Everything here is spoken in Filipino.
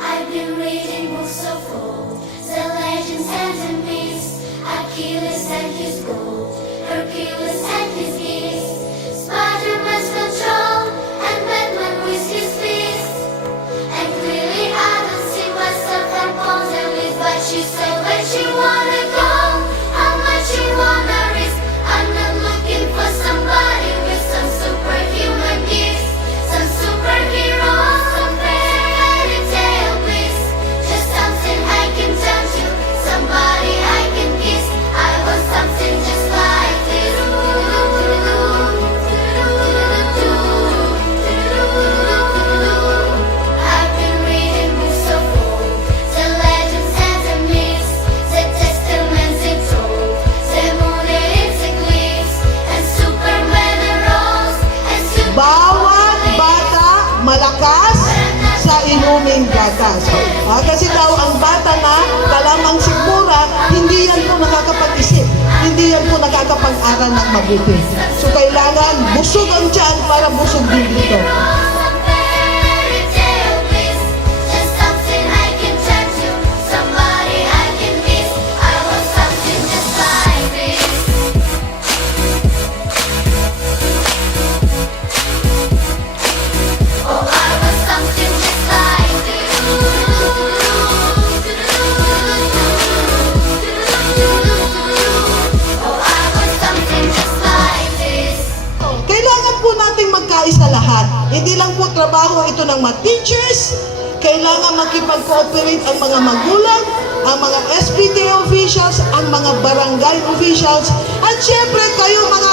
I've been reading books of old, the legends and the myths, Achilles and his gold, Hercules and his gifts, Spider-Man's control, and Batman with his fist. And clearly I don't see myself and ponder with what she said when she wanna go, how much you wanna risk. I'm not looking for somebody with some superhuman gifts, some superhero, some fairy tale bliss. Just something I can turn to, somebody I can kiss. I want something just like this. I've been reading books of old, the legends and the myths, the testaments it told, the moon in its eclipse, and Superman arose, and Bawat bata malakas sa inuming gatas. Kasi daw ang bata na kalamang sigmura, hindi yan po nakakapag-isip. Hindi yan po nakakapag-aral ng mabuti. So kailangan busog ang tiyan para busog din dito. some fairy tale bliss. Just something I can turn to, somebody I can kiss. I want something just like this. Oh, I want something just like this. Oh, I want something just like this. Kailangan po nating magkaisa lahat. Hindi lang po trabaho ito ng mga teachers. Kailangan makipag-cooperate ang mga magulang, ang mga SPTA officials, ang mga barangay officials, at syempre kayo mga